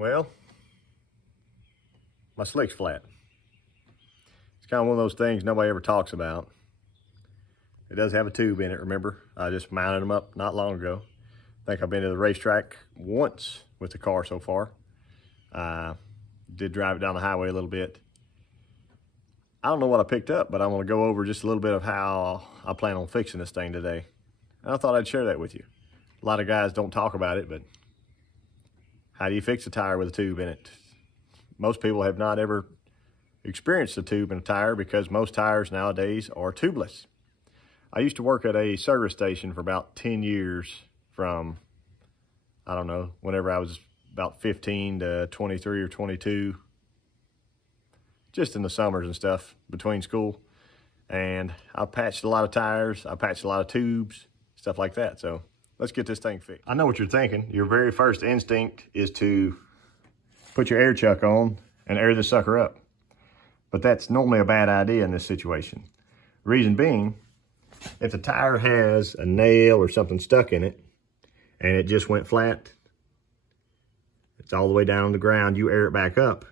Well, my slick's flat. It's kind of one of those things nobody ever talks about. It does have a tube in it, remember? I just mounted them up not long ago. I think I've been to the racetrack once with the car so far. Did drive it down the highway a little bit. I don't know what I picked up, but I want to go over just a little bit of how I plan on fixing this thing today. And I thought I'd share that with you. A lot of guys don't talk about it, but how do you fix a tire with a tube in it? Most people have not ever experienced a tube in a tire because most tires nowadays are tubeless. I used to work at a service station for about 10 years from, I don't know, whenever I was about 15 to 23 or 22, just in the summers and stuff between school. And I patched a lot of tires, I patched a lot of tubes, stuff like that. So let's get this thing fixed. I know what you're thinking. Your very first instinct is to put your air chuck on and air the sucker up. But that's normally a bad idea in this situation. Reason being, if the tire has a nail or something stuck in it and it just went flat, it's all the way down on the ground, you air it back up,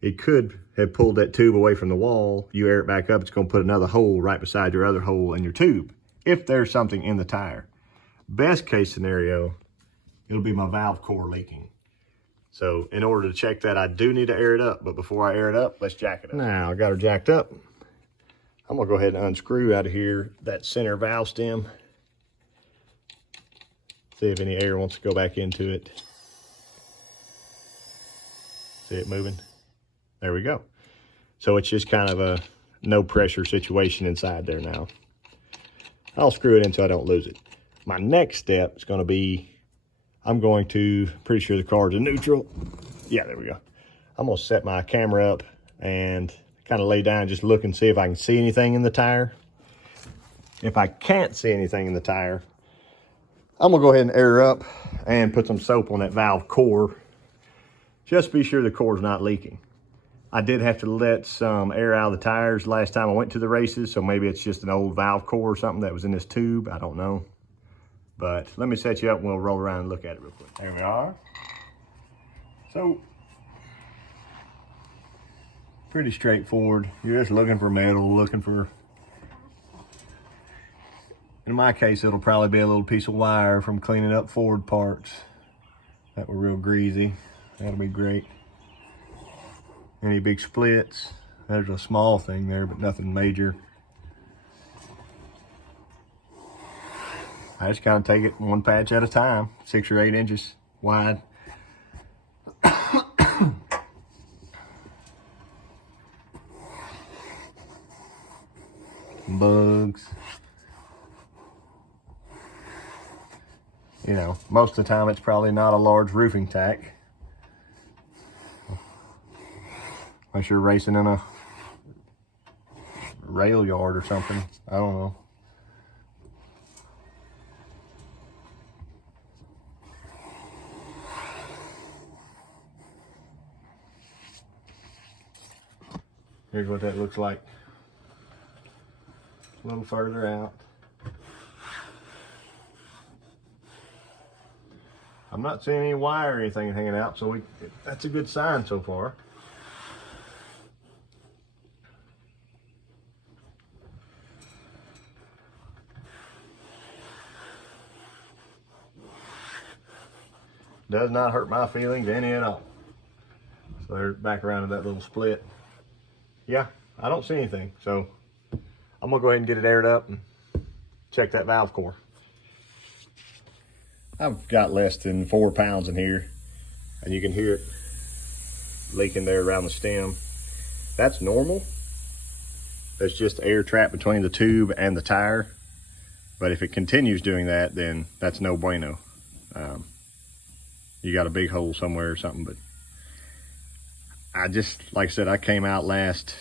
it could have pulled that tube away from the wall. You air it back up, it's going to put another hole right beside your other hole in your tube, if there's something in the tire. Best case scenario, it'll be my valve core leaking. So in order to check that, I do need to air it up. But before I air it up, let's jack it up. Now I got her jacked up. I'm gonna go ahead and unscrew out of here that center valve stem. See if any air wants to go back into it. See it moving? There we go. So it's just kind of a no pressure situation inside there now. I'll screw it in so I don't lose it. My next step is going to be, I'm going to, pretty sure the car's in neutral. Yeah, there we go. I'm going to set my camera up and kind of lay down and just look and see if I can see anything in the tire. If I can't see anything in the tire, I'm going to go ahead and air her up and put some soap on that valve core. Just be sure the core's not leaking. I did have to let some air out of the tires last time I went to the races, so maybe it's just an old valve core or something that was in this tube. I don't know. But let me set you up and we'll roll around and look at it real quick. There we are. So, pretty straightforward. You're just looking for metal, looking for, in my case, it'll probably be a little piece of wire from cleaning up Ford parts that were real greasy. That'll be great. Any big splits, there's a small thing there, but nothing major. I just kind of take it one patch at a time, 6 or 8 inches wide. Bugs. You know, most of the time it's probably not a large roofing tack. Unless you're racing in a rail yard or something. I don't know. Here's what that looks like. A little further out. I'm not seeing any wire or anything hanging out, so that's a good sign so far. Does not hurt my feelings any at all. So there's back around to that little split. Yeah, I don't see anything. So I'm gonna go ahead and get it aired up and check that valve core. I've got less than 4 pounds in here and you can hear it leaking there around the stem. That's normal. There's just air trapped between the tube and the tire. But if it continues doing that, then that's no bueno. You got a big hole somewhere or something. But I just, like I said, I came out last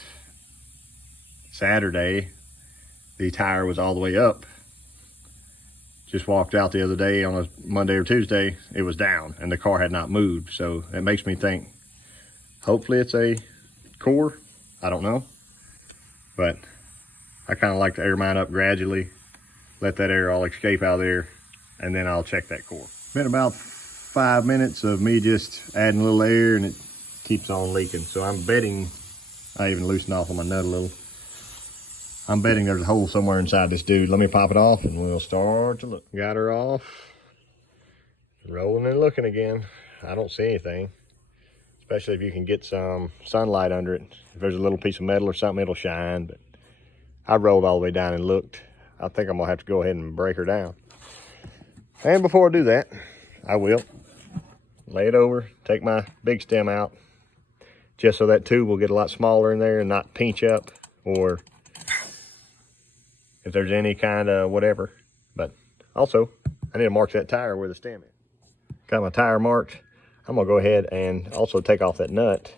Saturday. The tire was all the way up. Just walked out the other day on a Monday or Tuesday, it was down and the car had not moved. So it makes me think, hopefully it's a core. I don't know. But I kind of like to air mine up gradually, let that air all escape out of there, and then I'll check that core. Been about 5 minutes of me just adding a little air and it keeps on leaking. So I'm betting, I even loosened off on my nut a little. I'm betting there's a hole somewhere inside this dude. Let me pop it off and we'll start to look. Got her off. Rolling and looking again. I don't see anything. Especially if you can get some sunlight under it. If there's a little piece of metal or something, it'll shine. But I rolled all the way down and looked. I think I'm gonna have to go ahead and break her down. And before I do that, I will lay it over, take my big stem out, just so that tube will get a lot smaller in there and not pinch up, or if there's any kind of whatever. But also, I need to mark that tire where the stem is. Got my tire marked. I'm gonna go ahead and also take off that nut.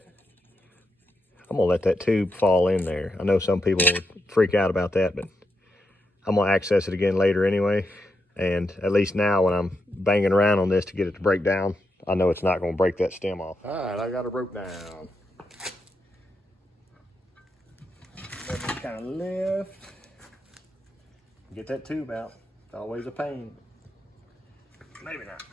I'm gonna let that tube fall in there. I know some people would freak out about that, but I'm gonna access it again later anyway. And at least now when I'm banging around on this to get it to break down, I know it's not gonna break that stem off. All right, I got her broke down. Let me kind of lift. Get that tube out. It's always a pain. Maybe not.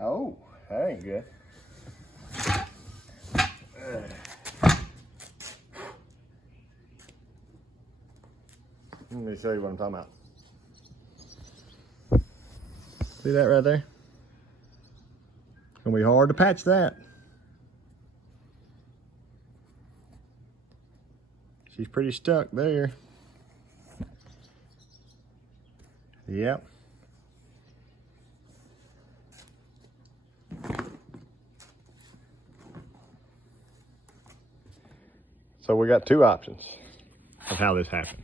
Oh, that ain't good. Let me show you what I'm talking about. See that right there? It's gonna be hard to patch that. She's pretty stuck there. Yep. So we got two options of how this happened.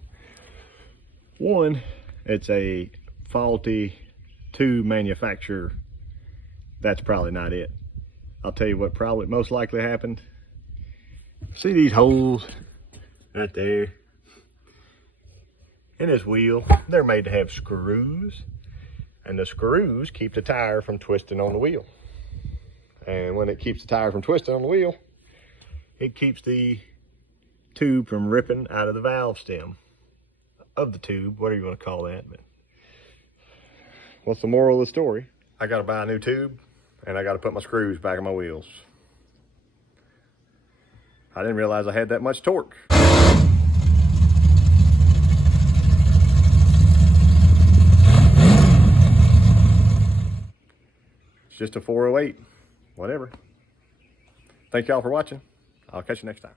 One, it's a faulty tube manufacturer. That's probably not it. I'll tell you what probably most likely happened. See these holes right there in this wheel? They're made to have screws, and the screws keep the tire from twisting on the wheel. And when it keeps the tire from twisting on the wheel, it keeps the tube from ripping out of the valve stem of the tube, whatever you want to call that. But what's the moral of the story? I got to buy a new tube, and I got to put my screws back in my wheels. I didn't realize I had that much torque. It's just a 408, whatever. Thank y'all for watching. I'll catch you next time.